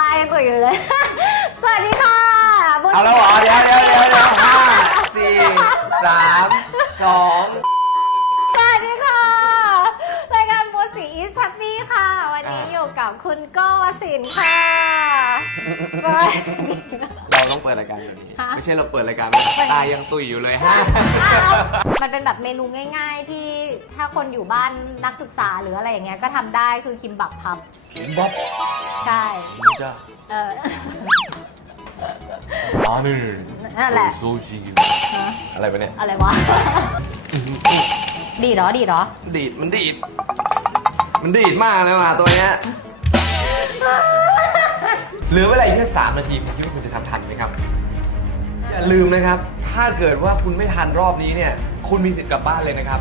ตายตัวอยู่เลย สวัสดีค่ะบุญเอาแล้วเหรอเดี๋ยวเดี๋ยวเดี๋ยวเดี๋ยวห้าสี่สามสองสวัสดีค่ะ รายการบัวสีอีสแฮปปี้ค่ะ วันนี้อยู่กับคุณโก้วสินทร์ค่ะสวัสดีค่ะ เราต้องเปิดรายการแบบนี้ ฮะ ไม่ใช่เราเปิดรายการแบบตายยังตุยอยู่เลยฮะมันเป็นแบบเมนูง่ายๆที่ถ้าคนอยู่บ้านนักศึกษาหรืออะไรอย่างเงี้ยก็ทำได้คือคิมบับพับบ๊อบ ใช่จ้าเอออ๋อนี่นั่นแหละซูชิฮะอะไรไปเนี่ย อะไรวะ ดีเหรอ ดีเหรอ ดีด มันดีด มันดีดมากเลยว่ะตัวเนี้ยเหลือเวลาอีกแค่สามนาทีคุณคิดว่าคุณจะทำทันไหมครับ อย่าลืมนะครับ ถ้าเกิดว่าคุณไม่ทันรอบนี้เนี่ย คุณมีสิทธิ์กลับบ้านเลยนะครับ